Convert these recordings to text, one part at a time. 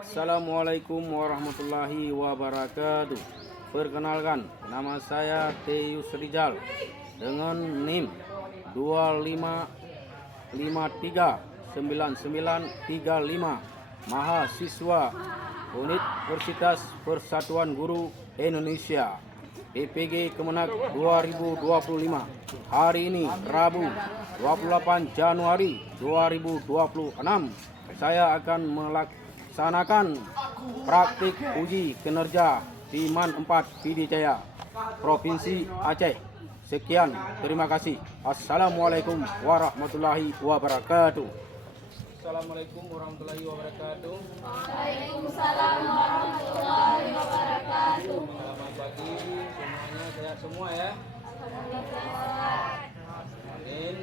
Assalamualaikum warahmatullahi wabarakatuh. Perkenalkan, nama saya Teus Rizal dengan NIM 25539935, mahasiswa Universitas Persatuan Guru Indonesia, PPG Kemenak 2025. Hari ini Rabu 28 Januari 2026, saya akan melaksanakan praktik uji kinerja di MAN 4 PD Jaya, Provinsi Aceh. Sekian, terima kasih. Assalamualaikum warahmatullahi wabarakatuh. Assalamualaikum warahmatullahi wabarakatuh. Waalaikumsalam warahmatullahi wabarakatuh. Selamat pagi semuanya, sehat semua ya. Amin.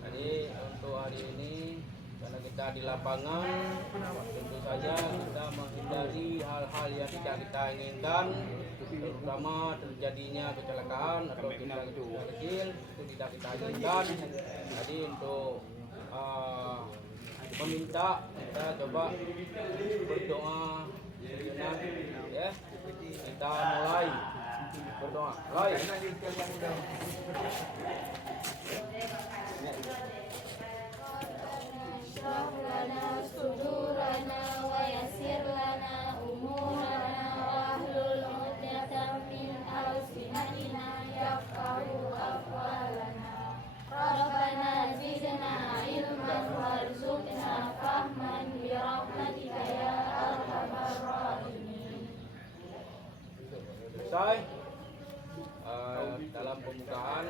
Jadi untuk hari ini karena kita di lapangan, tentu saja kita menghindari hal-hal yang tidak kita inginkan, terutama terjadinya kecelakaan atau tindakan kecil itu tidak kita inginkan. Jadi untuk meminta kita coba berdoa sejenak ya. Kita mulai berdoa. Mulai. Shrah lana sudurana wa yassir lana umurana wahlul 'uqdatam min alsinatina yafqahu aqwalana. Rabbana zidna ilman warzuqna fahman bi rahmatika ya arhamar rahimin. Selesai. Dalam pembukaan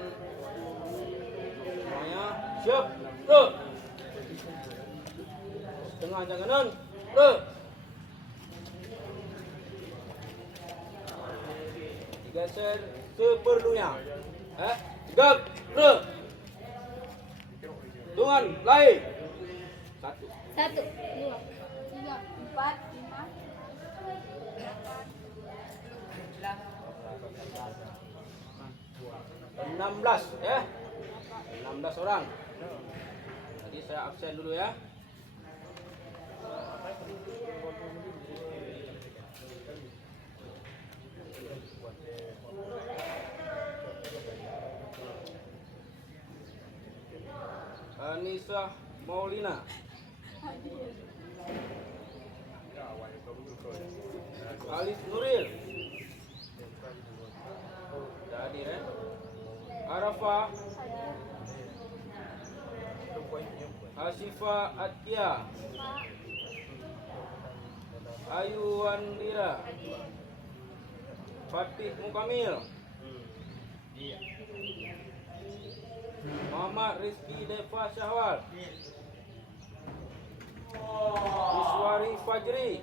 semuanya siap. Terus. Setengah janganan. Terus. Digeser seperlunya. Tegak. Terus. Hitungan lain. 1, 1, 2, 3, 4, 5. 16 ya. 16 orang. Jadi saya absen dulu ya. Anissa Maulina. Alif Nuril. Jadi ya. Arafah. Asifa Atia. Ayu Wandira. Fatih Mukamil. Muhammad Rizki Deva Syahwal. Iswari Fajri.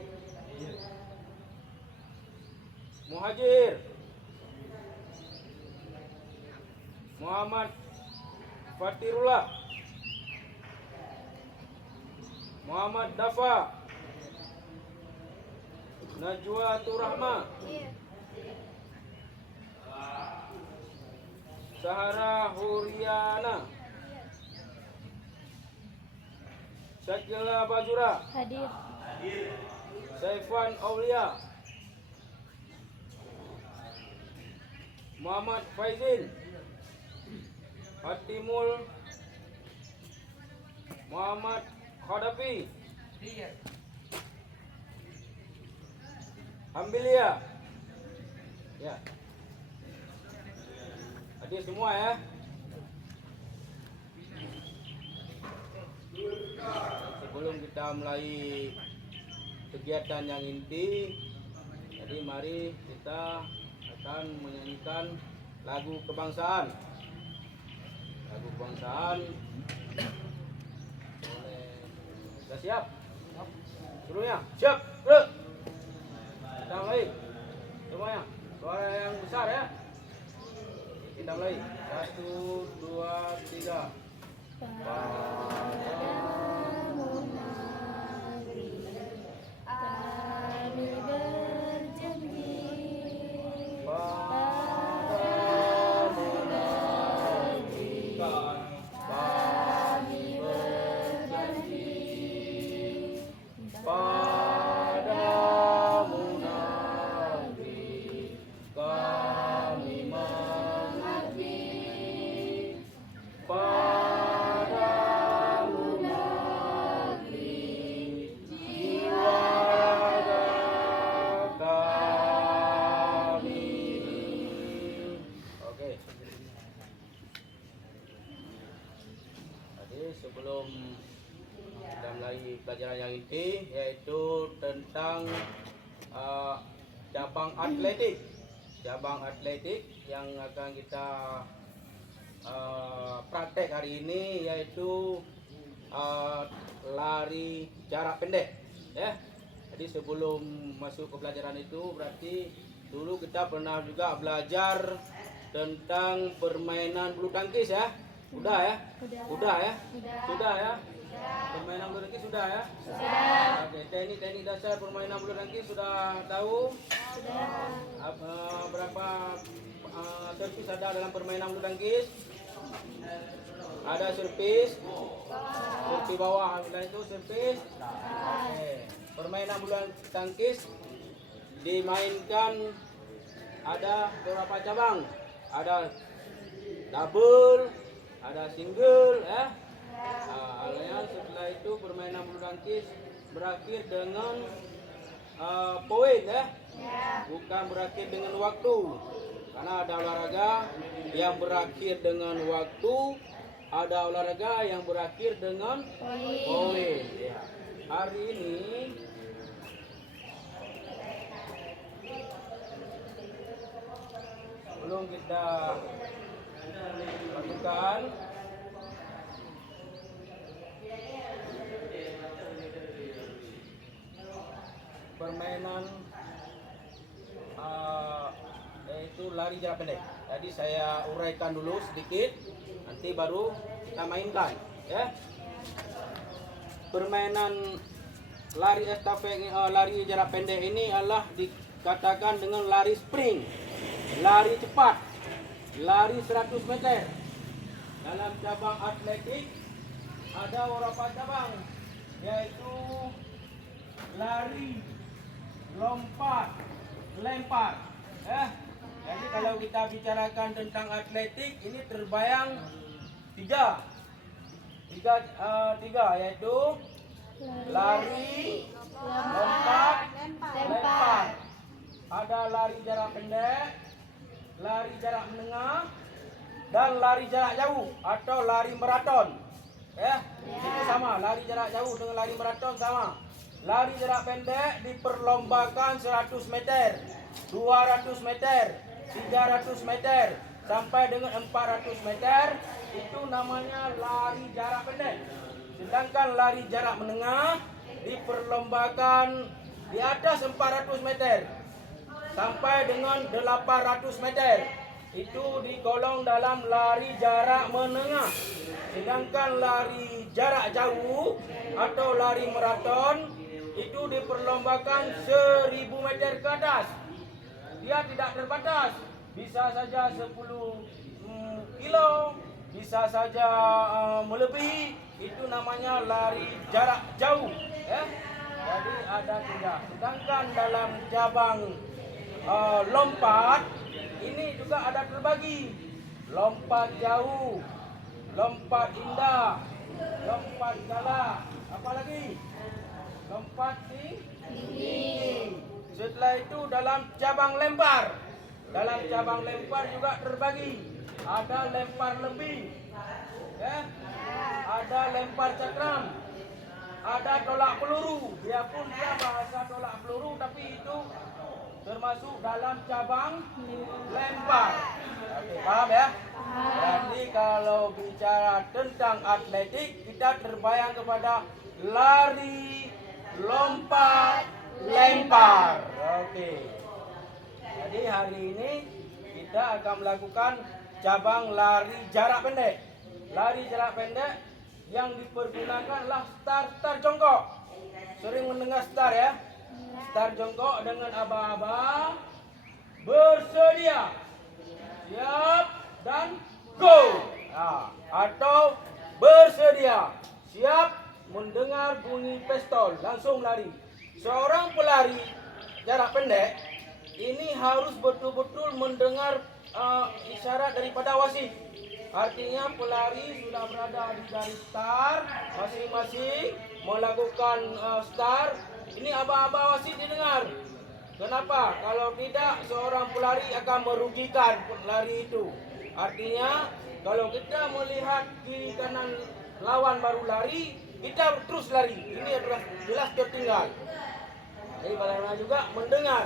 Muhajir. Muhammad Fatirullah. Muhammad Dafa. Najwa Turahma. Sahara Huriana. Syakila Bazura. Hadir. Saifan Aulia. Muhammad Faizin. Fatimul Muhammad Khadafi. Ambilia. Ya. Hadir semua ya. Sebelum kita mulai kegiatan yang inti, jadi mari kita akan menyanyikan lagu kebangsaan. Lagu kebangsaan. Sudah siap? Seluruhnya siap. Terus. Kita mulai. Semuanya. Suara yang besar ya. Kita mulai. 1, 2, 3. Padamu negeri kami berjanji, padamu negeri kami berjanji, pelajaran yang inti, yaitu tentang cabang atletik. Cabang atletik yang akan kita praktek hari ini yaitu lari jarak pendek. Ya. Jadi sebelum masuk ke pelajaran itu berarti dulu kita pernah juga belajar tentang permainan bulu tangkis ya. Sudah ya? Sudah ya? Sudah ya? Permainan bulu tangkis sudah ya? Sudah. Oke, teknik dasar permainan bulu tangkis sudah tahu? Sudah. Berapa servis ada dalam permainan bulu tangkis? Ada servis bawah, dan itu servis. Oke. Permainan bulu tangkis dimainkan ada beberapa cabang. Ada double, ada single ya. Setelah itu permainan bulu tangkis berakhir dengan poin ya. Bukan berakhir dengan waktu. Karena ada olahraga yang berakhir dengan waktu, ada olahraga yang berakhir dengan poin. Ya. Hari ini belum kita lakukan permainan yaitu lari jarak pendek. Jadi saya uraikan dulu sedikit, nanti baru kita mainkan ya. Permainan lari estafet lari jarak pendek ini adalah dikatakan dengan lari sprint, lari cepat, lari 100 meter. Dalam cabang atletik ada beberapa cabang, yaitu lari, lompat, lempar. Jadi kalau kita bicarakan tentang atletik, ini terbayang tiga, yaitu lari, lompat, lempar. Ada lari jarak pendek, lari jarak menengah, dan lari jarak jauh atau lari maraton. Itu sama, lari jarak jauh dengan lari maraton sama. Lari jarak pendek diperlombakan 100 meter, 200 meter, 300 meter, sampai dengan 400 meter. Itu namanya lari jarak pendek. Sedangkan lari jarak menengah diperlombakan di atas 400 meter sampai dengan 800 meter. Itu digolong dalam lari jarak menengah. Sedangkan lari jarak jauh atau lari maraton itu diperlombakan 1000 meter ke atas. Dia tidak terbatas, bisa saja 10 kilo, bisa saja melebihi. Itu namanya lari jarak jauh ya. Jadi ada 3. Sedangkan dalam cabang lompat ini juga ada terbagi. Lompat jauh, lompat indah, lompat galak, apa lagi? Lompat tinggi. Setelah itu dalam cabang lempar. Dalam cabang lempar juga terbagi. Ada lempar lebih, ya. Ada lempar cakram. Ada tolak peluru. Biarpun dia bahasa tolak peluru, tapi itu termasuk dalam cabang lempar. Oke, paham ya? Berarti kalau bicara tentang atletik, kita terbayang kepada lari, lompat, lempar. Oke. Jadi hari ini kita akan melakukan cabang lari jarak pendek. Lari jarak pendek yang dipergunakan adalah start jongkok. Sering mendengar start ya? Start jongkok dengan aba-aba. Bersedia, siap, dan go. Atau bersedia, siap, mendengar bunyi pistol, langsung lari. Seorang pelari jarak pendek ini harus betul-betul mendengar isyarat daripada wasit. Artinya pelari sudah berada di garis start, masing-masing melakukan start. Ini aba-aba wasit didengar. Kenapa? Kalau tidak, seorang pelari akan merugikan pelari itu. Artinya, kalau kita melihat kiri kanan lawan baru lari, kita terus lari. Ini adalah jelas tertinggal. Jadi bagaimana juga mendengar.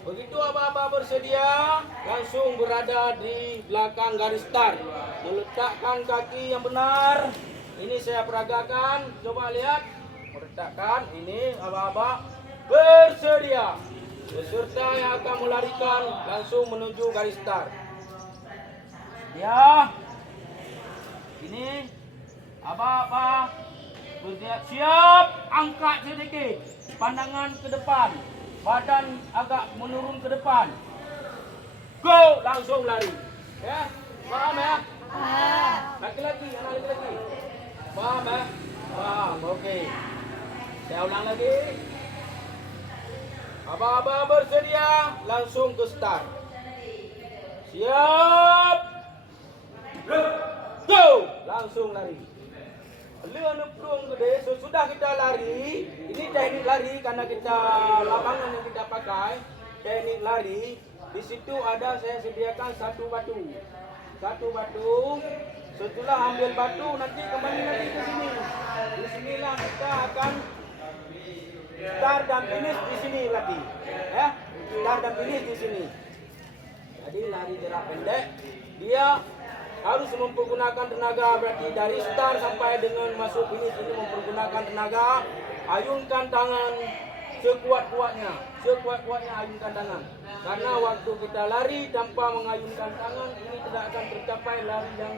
Begitu aba-aba bersedia, langsung berada di belakang garis start. Meletakkan kaki yang benar. Ini saya peragakan. Coba lihat. Meletakkan. Ini aba-aba bersedia. Peserta yang akan melarikan langsung menuju garis start. Ya. Ini aba-aba bersiap. Siap. Angkat sedikit. Pandangan ke depan. Badan agak menurun ke depan. Go, langsung lari. Ya, paham ya? Laki-laki, anak laki-laki. Paham ya? Paham, oke. Saya ulang lagi. Aba-aba bersedia, langsung ke start. Siap. Go, langsung lari. Leon peluang gede, sesudah kita lari, ini teknik lari karena kita lapangan yang kita pakai, teknik lari. Di situ ada saya sediakan satu batu. Setelah ambil batu nanti kembali lagi ke sini. Di sinilah kita akan start dan finish di sini lagi. Ya, start dan finish di sini. Jadi lari jarak pendek, dia harus mempergunakan tenaga, berarti dari start sampai dengan masuk finish ini mempergunakan tenaga. Ayunkan tangan sekuat-kuatnya ayunkan tangan. Karena waktu kita lari tanpa mengayunkan tangan, ini tidak akan tercapai lari yang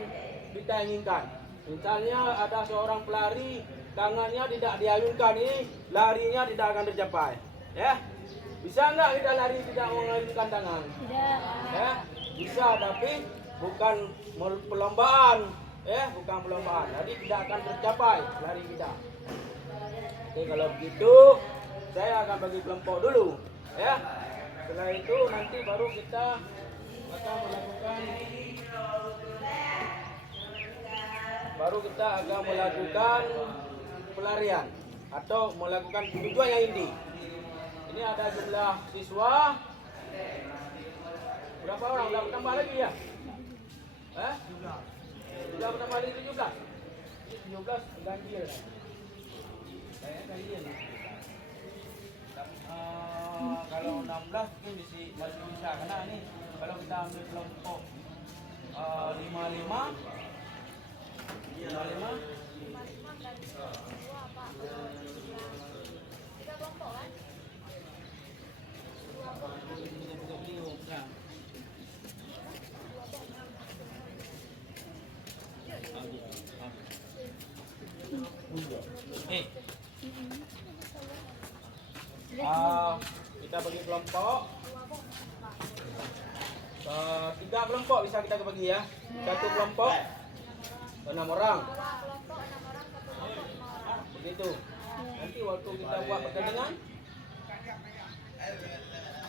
kita inginkan. Misalnya ada seorang pelari, tangannya tidak diayunkan, ini larinya tidak akan tercapai. Ya, bisa nggak kita lari tidak mengayunkan tangan? Tidak. Ya, bisa, tapi bukan perlombaan, ya, bukan perlombaan. Jadi tidak akan tercapai lari kita. Oke, kalau begitu saya akan bagi kelompok dulu, ya. Setelah itu nanti baru kita akan melakukan pelarian atau melakukan tujuan yang inti. Ini ada jumlah siswa berapa orang? Udah tambah lagi ya? Sudah berapa kali 17? 17 ganjil. Saya ganjil. Kalau 16 mungkin masih bisa, karena ini kalau kita ambil kelompok 55 kita bagi kelompok 3 kelompok bisa kita bagi ya. Satu kelompok 6 orang. Begitu. Nanti waktu kita buat pertandingan,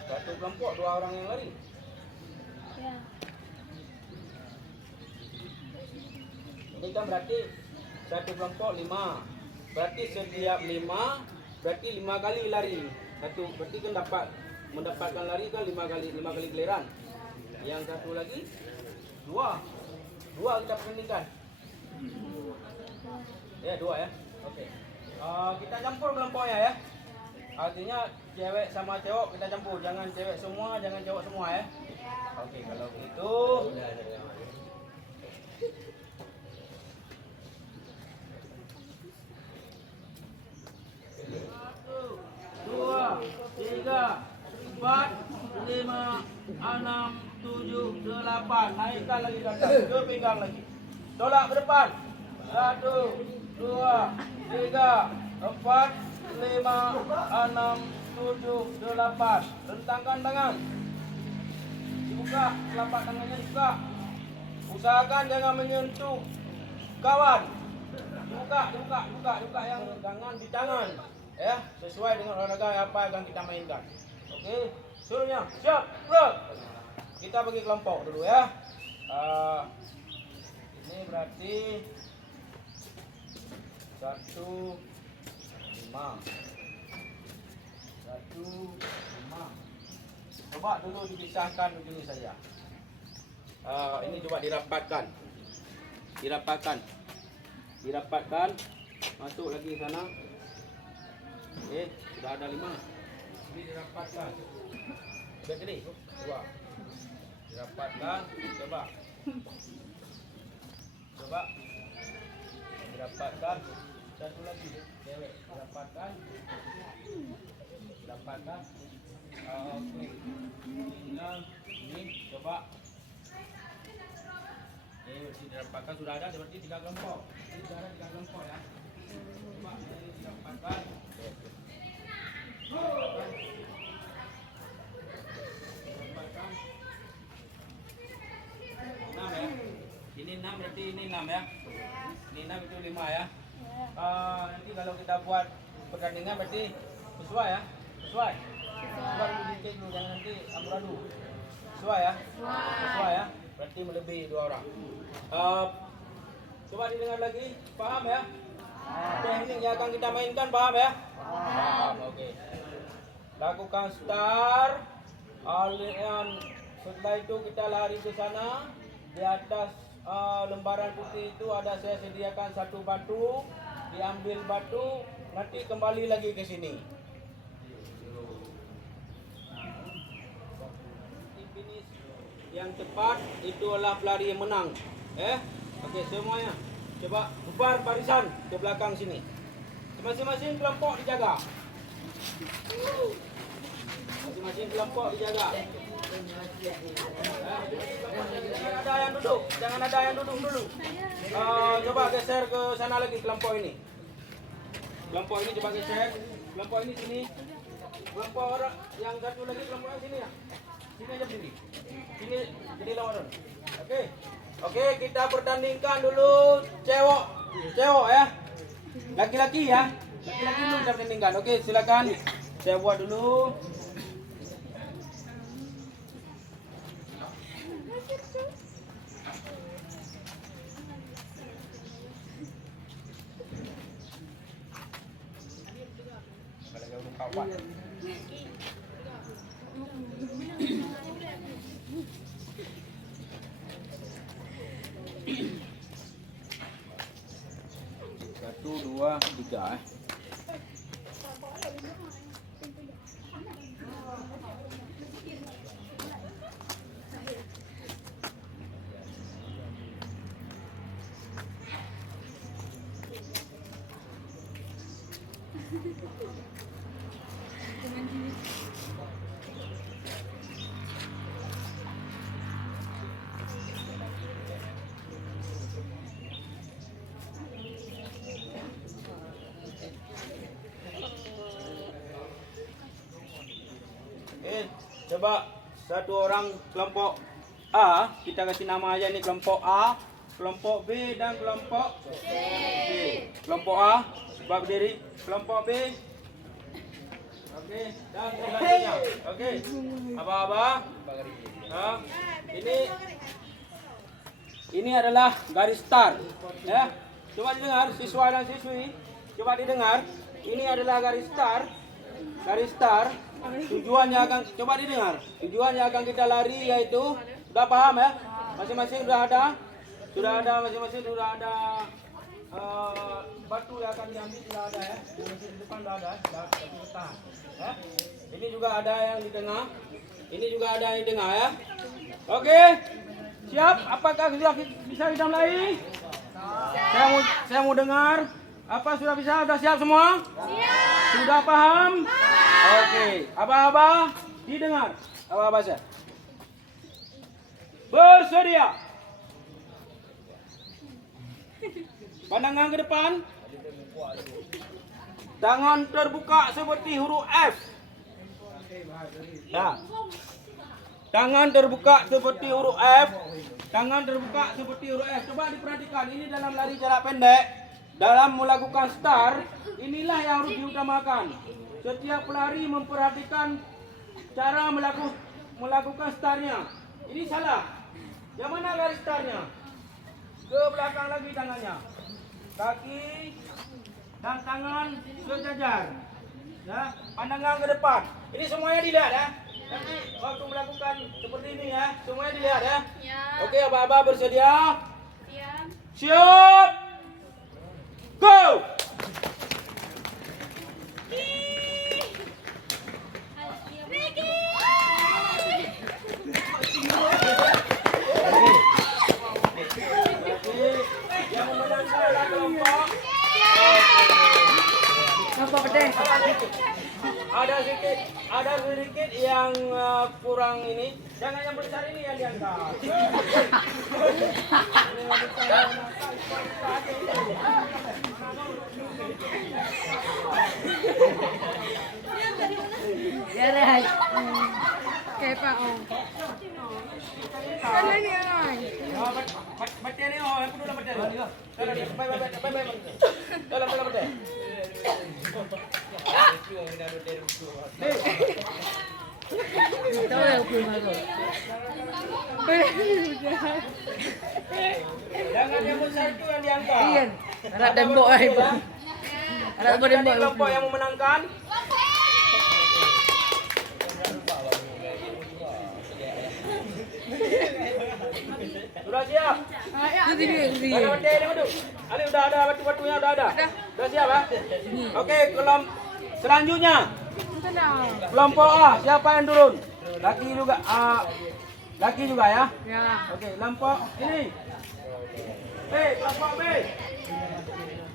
satu kelompok 2 orang yang lari. Ya. Ini kan berarti satu kelompok 5. Berarti setiap 5 berarti 5 kali lari. Satu berarti kan mendapatkan lari kan 5 kali giliran. Yang satu lagi 2 kita pertandingkan. Ya, 2 ya. Oke. Kita campur kelompoknya ya. Artinya cewek sama cowok kita campur, jangan cewek semua, jangan cowok semua ya. Oke, kalau gitu. 2, 3, 4, 5, 6, 7, 8. Naikkan lagi kata, ke pinggang lagi. Tolak ke depan. 1, 2, 3, 4, 5, 6, 7, 8. Rentangkan tangan. Dibuka, telapak tangannya dibuka. Usahakan jangan menyentuh kawan. Dibuka yang jangan di tangan. Ya, sesuai dengan olahraga apa yang kita mainkan. Oke, suruhnya siap, gerak. Kita bagi kelompok dulu ya. Ini berarti 1, 5. Coba dulu dipisahkan begini saja. Ini coba dirapatkan. Masuk lagi sana. Okey, sudah ada 5. Ini dirapatkan. Sudah jadi? Coba. Dirapatkan, coba. Coba. Dirapatkan. Satu lagi. Cewek, dirapatkan. Dirapatkan. Okey. Ini coba. Dirapatkan sudah ada seperti 3 kelompok. Ini sudah ada 3 kelompok ya. Coba ini dirapatkan. Dirapatkan. 6 ya. Ini 6 berarti ini 6 ya. Ini 6 itu 5 ya. Nanti kalau kita buat pertandingan berarti sesuai ya. Sesuai. Sesuai dulu dulu jangan nanti amburadul. Sesuai ya. Sesuai ya. Berarti melebihi 2 orang. Coba didengar lagi, paham ya? Teknik yang akan kita mainkan paham ya? Paham, oke. Lakukan start. Setelah itu kita lari ke sana. Di atas lembaran putih itu ada saya sediakan satu batu. Diambil batu, nanti kembali lagi ke sini. Finish yang cepat itu adalah pelari yang menang. Oke, semuanya. Coba bubar barisan ke belakang sini. Masing-masing kelompok dijaga. Masing-masing kelompok dijaga. Jangan ada yang duduk. Jangan ada yang duduk dulu. Coba geser ke sana lagi kelompok ini. Kelompok ini coba geser. Kelompok ini sini. Kelompok orang yang satu lagi kelompok yang sini ya. Sini aja berdiri. Sini jadi lawan. Oke. Oke, kita pertandingkan dulu cewek ya. Laki-laki ya. Laki-laki dulu kita pertandingkan. Oke, silakan. Saya buat dulu. Satu, dua, tiga. Coba satu orang kelompok A, kita kasih nama aja ini kelompok A, kelompok B dan kelompok C. Kelompok A, coba berdiri. Kelompok B. Oke, dan selanjutnya. Oke. Apa-apa? Ini adalah garis start. Ya. Coba didengar siswa dan siswi. Coba didengar. Ini adalah garis start. Garis start. Tujuannya akan coba didengar. Tujuannya akan kita lari yaitu sudah paham ya? Masing-masing sudah ada. Masing-masing sudah ada batu yang akan diambil sudah ada ya. Di depan sudah ada. Sudah tahan. Ya. Ini juga ada yang di tengah. Ini juga ada yang di tengah ya. Oke. Siap? Apakah sudah bisa kita mulai? Saya mau dengar. Apa sudah bisa? Sudah siap semua? Siap. Sudah paham? Oke. Aba-aba didengar. Aba-aba saja. Bersedia. Pandangan ke depan. Tangan terbuka seperti huruf F. Nah. Tangan terbuka seperti huruf F. Tangan terbuka seperti huruf F. Coba diperhatikan. Ini dalam lari jarak pendek. Dalam melakukan start, inilah yang harus diutamakan. Setiap pelari memperhatikan cara melakukan startnya. Ini salah. Yang mana garis startnya? Ke belakang lagi tangannya. Kaki dan tangan sejajar. Ya, pandangan ke depan. Ini semuanya dilihat ya. Nanti waktu melakukan seperti ini ya, semuanya dilihat ya. Oke, aba-aba bersedia? Siap. Siap. Go! kurang ini, jangan yang besar ini yang diangkat. Ya deh. Kayak Pak Om. Kan lagi orang. Baca ni oh, aku dulu baca. Baik. Dalam baca. Tahu ya aku malu. Jangan yang besar itu yang diangkat. Iya. Anak dembok ai, Bang. Anak dembok. Kelompok yang memenangkan. Sudah siap? Itu dia. Ada batu ini madu. Ali udah ada batu-batunya udah ada. Sudah siap ya? Oke, selanjutnya kelompok A, siapa yang turun? Laki juga. Laki juga ya? Ya. Oke, kelompok ini. B, kelompok B.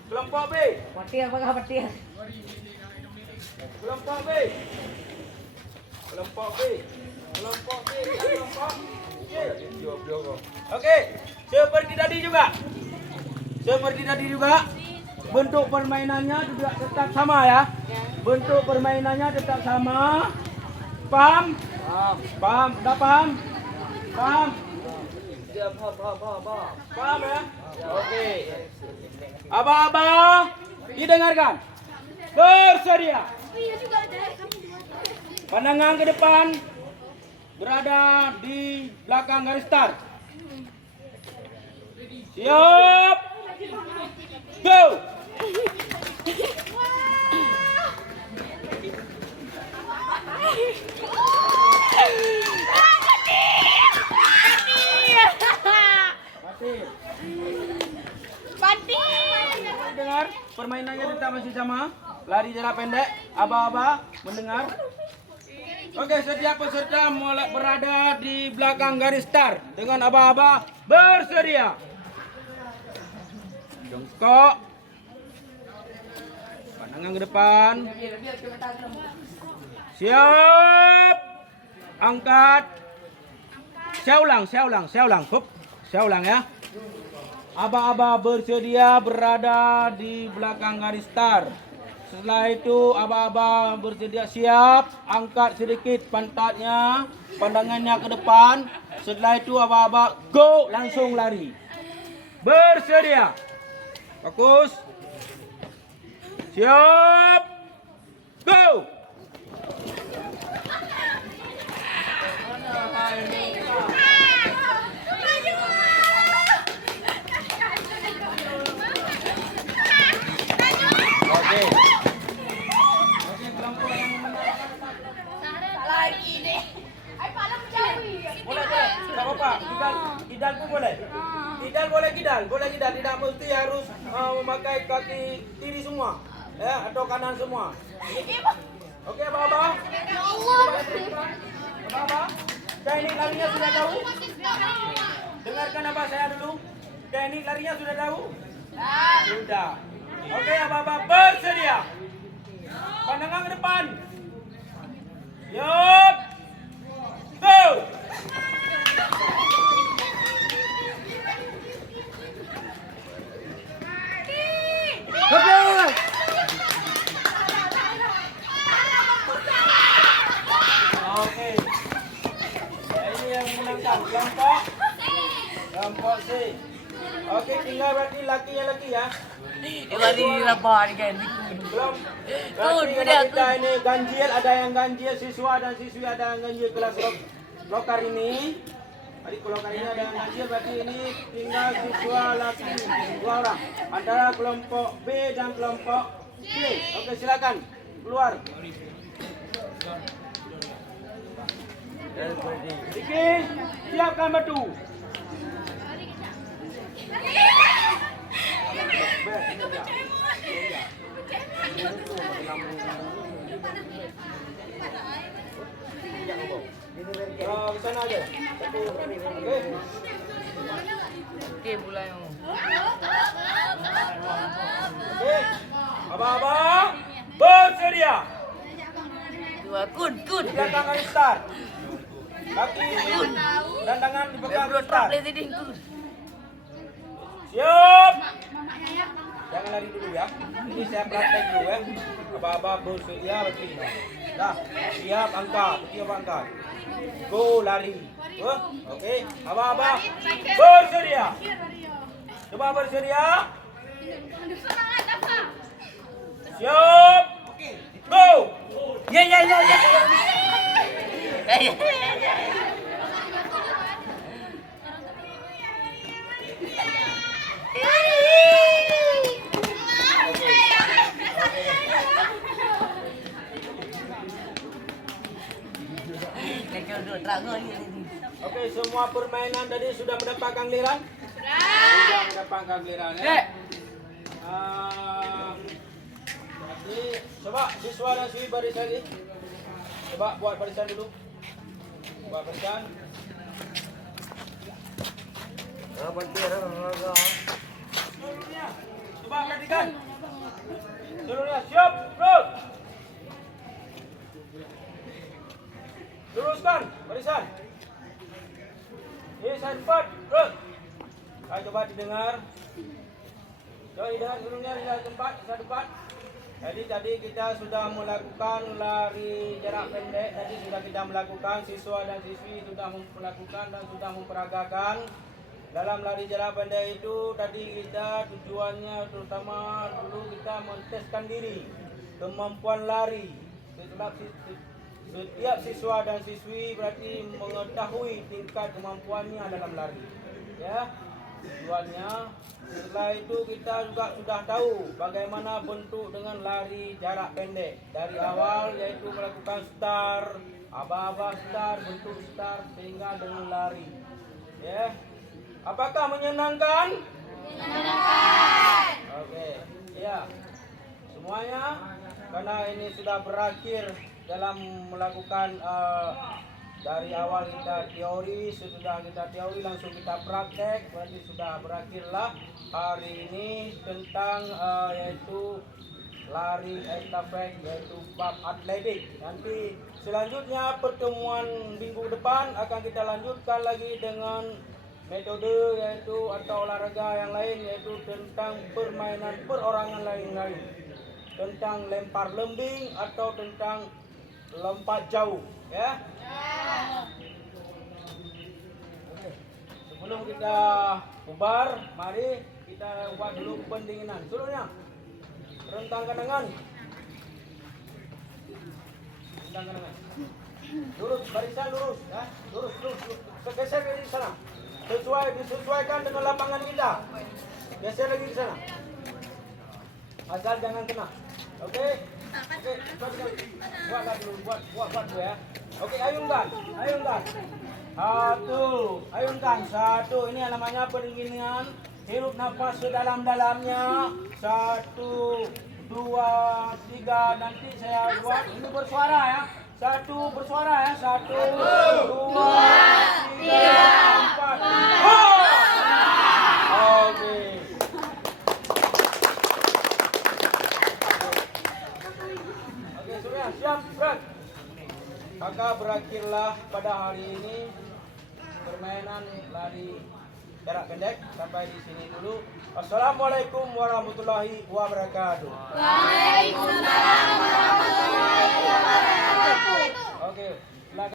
Kelompok B. Petir apakah petir? Kelompok B. Kelompok B. Kelompok B. Kelompok C. Oke, seperti tadi juga. Seperti tadi juga. Bentuk permainannya juga tetap sama ya. Bentuk permainannya tetap sama. Paham? Paham. Udah paham? Paham? Paham ya? Oke. Aba-aba, didengarkan. Bersedia. Pandangan ke depan. Berada di belakang garis start. Siap. Go. Dengar, permainannya tetap masih sama. Lari jarak pendek, aba-aba mendengar. Oke, setiap peserta mulai berada di belakang garis start dengan aba-aba bersedia. Jongkok. Pandangan ke depan. Siap. Angkat. Saya ulang. Hup. Saya ulang ya. Aba-aba bersedia berada di belakang garis start. Setelah itu aba-aba bersedia siap, angkat sedikit pantatnya, pandangannya ke depan. Setelah itu aba-aba go, langsung lari. Bersedia. Fokus. Siap. Go. Oke. Kelompok yang Lagi deh. Ai paling menjauhi. boleh. Enggak apa-apa. Kidal pun boleh. Kidal boleh kidal. Tidak mesti harus memakai kaki kiri semua. Ya, atau kanan semua. Oke, Abah. Ya Allah. Abah. Teknik larinya sudah tahu? Dengarkan Abah saya dulu. Teknik larinya sudah tahu? Sudah. Oke, Abah bersedia. Pandangan ke depan. Yup. Go. Bagus. Oke. Ini yang menangkan kelompok C. Oke, tinggal berarti lakinya laki ya. Lari di lapangan kan. Berarti kita ini ganjil, ada yang ganjil siswa dan siswi, ada yang ganjil kelas lokar ini. Tadi lokar ini ada yang ganjil, berarti ini tinggal siswa laki 2 orang. Antara kelompok B dan kelompok C. Oke, silakan keluar. Diki, siapkan batu. Ke sana aja. Oke. Oke, mulai. Oke. Abah bersedia. Dua kun. Belakang garis start. Kaki dan tangan dipegang Bro, start. boleh jadi itu. Siap. Mamanya ya. Jangan lari dulu ya. Ini saya praktek dulu ya. Aba-aba bersedia berarti. Dah, siap angkat, siap angkat. Go lari. Oke, aba-aba bersedia. Coba bersedia. Siap. Go. Ya ya ya ya. Oke, semua permainan tadi sudah mendapatkan giliran? Sudah mendapatkan giliran ya. Jadi coba siswa dan siswi barisan ini. Coba buat barisan dulu. Buat barisan. Seluruhnya. Coba perhatikan. Seluruhnya siap, terus. Luruskan barisan. Ini saya cepat, terus. Ayo coba didengar. Coba didengar seluruhnya di tempat, saya tempat. Jadi tadi kita sudah melakukan lari jarak pendek. Tadi sudah kita melakukan, siswa dan siswi sudah melakukan dan sudah memperagakan. Dalam lari jarak pendek itu tadi kita tujuannya terutama dulu kita menteskan diri, kemampuan lari. Setiap siswa dan siswi berarti mengetahui tingkat kemampuannya dalam lari. Ya, tujuannya. Setelah itu kita juga sudah tahu bagaimana bentuk dengan lari jarak pendek. Dari awal yaitu melakukan start, aba-aba start, bentuk start sehingga dengan lari. Ya. Apakah menyenangkan? Menyenangkan. Oke. Ya. Semuanya karena ini sudah berakhir dalam melakukan dari awal kita teori, sesudah kita teori langsung kita praktek, berarti sudah berakhirlah hari ini tentang yaitu lari estafet, yaitu bab atletik. Nanti selanjutnya pertemuan minggu depan akan kita lanjutkan lagi dengan metode yaitu atau olahraga yang lain, yaitu tentang permainan perorangan lain-lain, tentang lempar lembing atau tentang lompat jauh, ya. Sebelum kita bubar, mari kita buat dulu pendinginan. Seluruhnya rentangkan tangan. Rentangkan tangan. Lurus, barisan lurus, ya. Lurus. Geser ke sana. Disesuaikan dengan lapangan kita. Geser lagi ke sana. Asal jangan kena. Oke. Oke, buat dulu ya. Oke, ayunkan. Satu. Ini yang namanya pendinginan. Hirup nafas sedalam-dalamnya. 1, 2, 3. Nanti saya buat. Ini bersuara ya. 1 bersuara ya. 1, 2, 3, 4. Oke. Siap, berat. Maka berakhirlah pada hari ini permainan lari jarak pendek. Sampai di sini dulu. Assalamualaikum warahmatullahi wabarakatuh. Waalaikumsalam warahmatullahi wabarakatuh.